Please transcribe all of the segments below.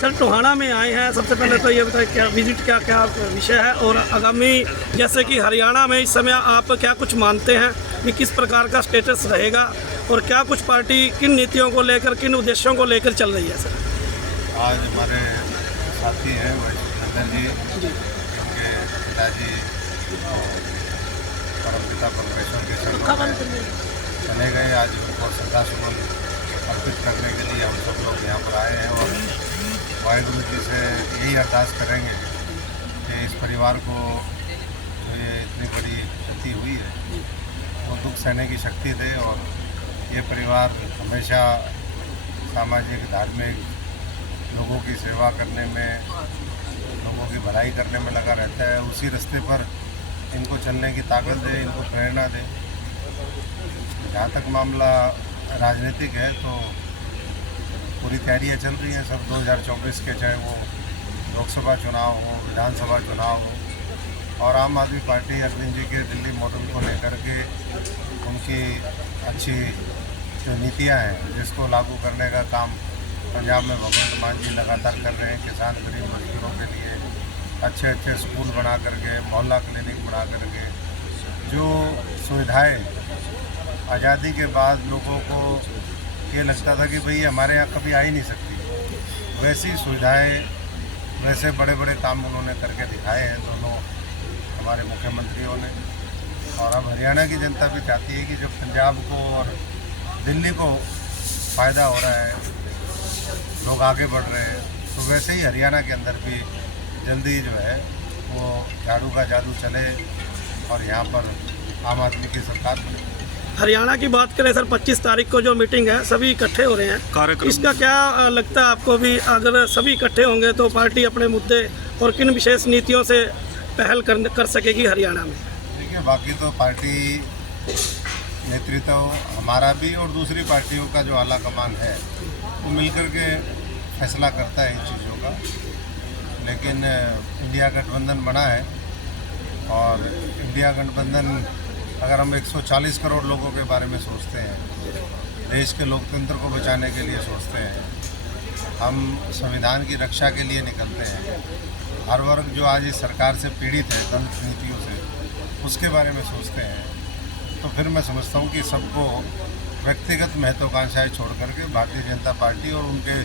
Sir Tohana में आए हैं, सबसे पहले तो ये बताइए क्या विजिट क्या क्या विषय है और आगामी जैसे कि हरियाणा में इस समय आप क्या कुछ मानते हैं कि किस प्रकार का स्टेटस रहेगा और क्या कुछ पार्टी किन नीतियों को लेकर किन उद्देश्यों को लेकर चल रही है सर? आज हमारे साथी हैं नंदन जी, उनके पिताजी परमपिता परमेश्वर के चरणों में चले गए। आज उनको श्रद्धासुमन अर्पित करने के लिए हम सब लोग यहाँ पर आए हैं और वाहिगुरु जी से यही अरदास करेंगे कि इस परिवार को जो ये इतनी बड़ी क्षति हुई है वो दुख सहने की शक्ति दे और ये परिवार हमेशा सामाजिक धार्मिक लोगों की सेवा करने में, लोगों की भलाई करने में लगा रहता है। उसी रास्ते पर इनको चलने की ताकत दे, इनको प्रेरणा दे। जहाँ तक मामला राजनीतिक है तो पूरी तैयारियाँ चल रही हैं सब 2024 के, चाहे वो लोकसभा चुनाव हो, विधानसभा चुनाव हो। और आम आदमी पार्टी अरविंद जी के दिल्ली मॉडल को लेकर के उनकी अच्छी जो नीतियाँ हैं जिसको लागू करने का काम पंजाब में भगवंत मान जी लगातार कर रहे हैं। किसान गरीब मजदूरों के लिए अच्छे अच्छे स्कूल बना करके, मोहल्ला क्लिनिक बना करके जो सुविधाएं आज़ादी के बाद लोगों को ये लगता था कि भाई हमारे यहाँ कभी आ ही नहीं सकती, वैसी सुविधाएं, वैसे बड़े बड़े काम उन्होंने करके दिखाए हैं दोनों हमारे मुख्यमंत्रियों ने। और अब हरियाणा की जनता भी चाहती है कि जब पंजाब को और दिल्ली को फ़ायदा हो रहा है, लोग आगे बढ़ रहे हैं, तो वैसे ही हरियाणा के अंदर भी जल्दी जो है वो झाड़ू का जादू चले और यहाँ पर आम आदमी की सरकार बने। हरियाणा की बात करें सर, 25 तारीख को जो मीटिंग है सभी इकट्ठे हो रहे हैं कार्यक्रम, इसका क्या लगता है आपको भी अगर सभी इकट्ठे होंगे तो पार्टी अपने मुद्दे और किन विशेष नीतियों से पहल कर सकेगी हरियाणा में? देखिए, बाकी तो पार्टी नेतृत्व हमारा भी और दूसरी पार्टियों का जो आला कमान है वो मिलकर के फैसला करता है इन चीज़ों का। लेकिन इंडिया गठबंधन बना है और इंडिया गठबंधन अगर हम 140 करोड़ लोगों के बारे में सोचते हैं, देश के लोकतंत्र को बचाने के लिए सोचते हैं, हम संविधान की रक्षा के लिए निकलते हैं, हर वर्ग जो आज इस सरकार से पीड़ित है गलत नीतियों से, उसके बारे में सोचते हैं, तो फिर मैं समझता हूँ कि सबको व्यक्तिगत महत्वाकांक्षाएं छोड़ करके भारतीय जनता पार्टी और उनके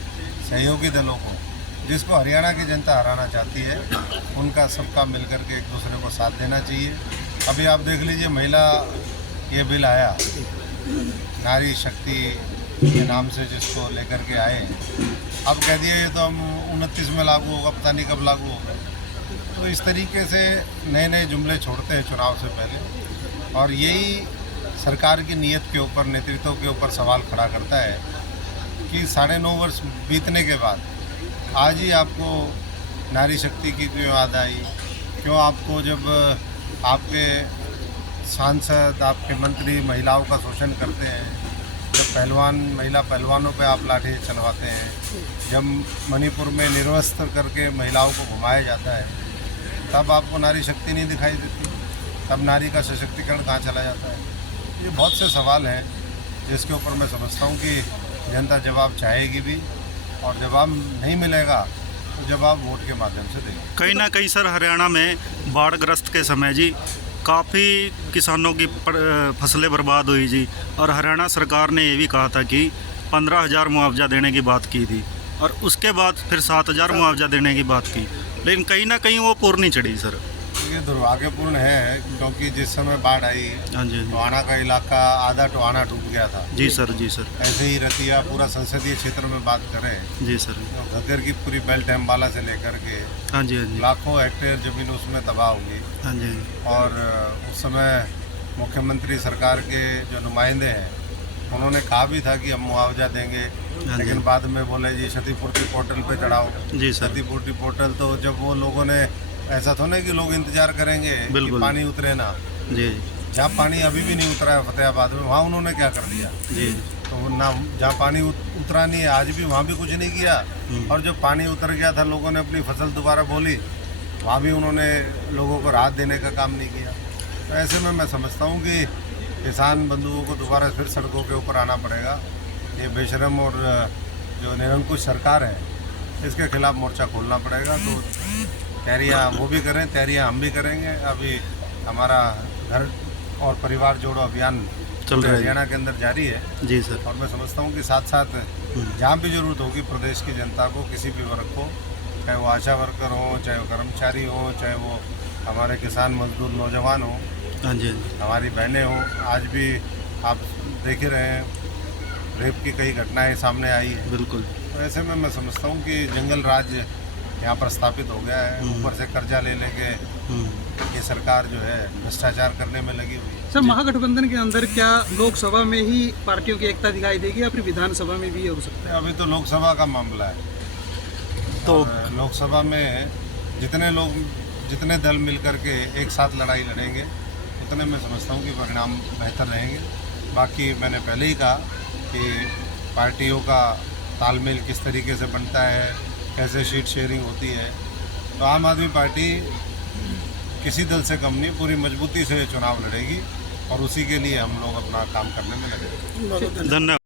सहयोगी दलों को, जिसको हरियाणा की जनता हराना चाहती है, उनका सबका मिलकर के एक दूसरे को साथ देना चाहिए। अभी आप देख लीजिए, महिला ये बिल आया, नारी शक्ति के नाम से जिसको लेकर के आए, अब कह दिए ये तो हम 29 में लागू होगा, पता नहीं कब लागू होगा। तो इस तरीके से नए नए जुमले छोड़ते हैं चुनाव से पहले और यही सरकार की नीयत के ऊपर, नेतृत्व के ऊपर सवाल खड़ा करता है कि 9.5 वर्ष बीतने के बाद आज ही आपको नारी शक्ति की क्यों याद आई? क्यों आपको जब आपके सांसद, आपके मंत्री महिलाओं का शोषण करते हैं, जब पहलवान, महिला पहलवानों पे आप लाठी चलवाते हैं, जब मणिपुर में निर्वस्त्र करके महिलाओं को घुमाया जाता है, तब आपको नारी शक्ति नहीं दिखाई देती, तब नारी का सशक्तिकरण कहाँ चला जाता है? ये बहुत से सवाल हैं जिसके ऊपर मैं समझता हूँ कि जनता जवाब चाहेगी भी और जवाब नहीं मिलेगा तो जवाब वोट के माध्यम से देंगे। कहीं ना कहीं सर हरियाणा में बाढ़ग्रस्त के समय जी काफ़ी किसानों की फसलें बर्बाद हुई जी, और हरियाणा सरकार ने ये भी कहा था कि 15,000 मुआवजा देने की बात की थी और उसके बाद फिर 7,000 मुआवजा देने की बात की, लेकिन कहीं ना कहीं वो पूर्ण नहीं चढ़ी सर। ये दुर्भाग्यपूर्ण है क्योंकि जिस समय बाढ़ आई, हाँ जी, टोहाना का इलाका आधा टोहाना डूब गया था। जी सर, जी सर। ऐसे ही रतिया पूरा संसदीय क्षेत्र में बात करें जी सर, तो घग्गर की पूरी बेल्ट एम्बाला से लेकर के हाँ जी, हाँ जी, लाखों हेक्टेयर जमीन उसमें तबाह होगी। हाँ जी। और उस समय मुख्यमंत्री सरकार के जो नुमाइंदे हैं उन्होंने कहा भी था कि हम मुआवजा देंगे, लेकिन बाद में बोले जी क्षतिपूर्ति पोर्टल पे चढ़ाओ। जी सर। क्षतिपूर्ति पोर्टल तो जब वो लोगों ने, ऐसा तो नहीं कि लोग इंतजार करेंगे कि पानी उतरे ना, जी, जहाँ पानी अभी भी नहीं उतरा है फतेहाबाद में, वहाँ उन्होंने क्या कर दिया जी, तो ना, जहाँ पानी उतरा नहीं है आज भी वहाँ भी कुछ नहीं किया, और जब पानी उतर गया था लोगों ने अपनी फसल दोबारा बोली, वहाँ भी उन्होंने लोगों को राहत देने का काम नहीं किया। तो ऐसे में मैं समझता हूँ कि किसान बंधुओं को दोबारा फिर सड़कों के ऊपर आना पड़ेगा। ये बेशरम और जो निरंकुश सरकार है इसके खिलाफ मोर्चा खोलना पड़ेगा। तो तैयारियाँ वो भी करें, तैयारियाँ हम भी करेंगे। अभी हमारा घर और परिवार जोड़ो अभियान चल रहा है। हरियाणा के अंदर जारी है जी सर। और मैं समझता हूँ कि साथ साथ जहाँ भी ज़रूरत होगी प्रदेश की जनता को, किसी भी वर्ग को, चाहे वो आशा वर्कर हो, चाहे वो कर्मचारी हो, चाहे वो हमारे किसान मजदूर नौजवान हो, हाँ जी, हाँ जी। हमारी बहनें हो, आज भी आप देख ही रहे हैं रेप की कई घटनाएं सामने आई है। बिल्कुल। तो ऐसे में मैं समझता हूँ कि जंगल राज यहाँ पर स्थापित हो गया है। ऊपर से कर्जा ले लेके ये सरकार जो है भ्रष्टाचार करने में लगी हुई है। सर, महागठबंधन के अंदर क्या लोकसभा में ही पार्टियों की एकता दिखाई देगी या फिर विधानसभा में भी हो सकता है? अभी तो लोकसभा का मामला है, तो और लोकसभा में जितने दल मिलकर के एक साथ लड़ाई लड़ेंगे उतने मैं समझता हूँ कि परिणाम बेहतर रहेंगे। बाकी मैंने पहले ही कहा कि पार्टियों का तालमेल किस तरीके से बनता है, कैसे सीट शेयरिंग होती है। तो आम आदमी पार्टी किसी दल से कम नहीं, पूरी मजबूती से चुनाव लड़ेगी और उसी के लिए हम लोग अपना काम करने में लगे। बहुत बहुत धन्यवाद।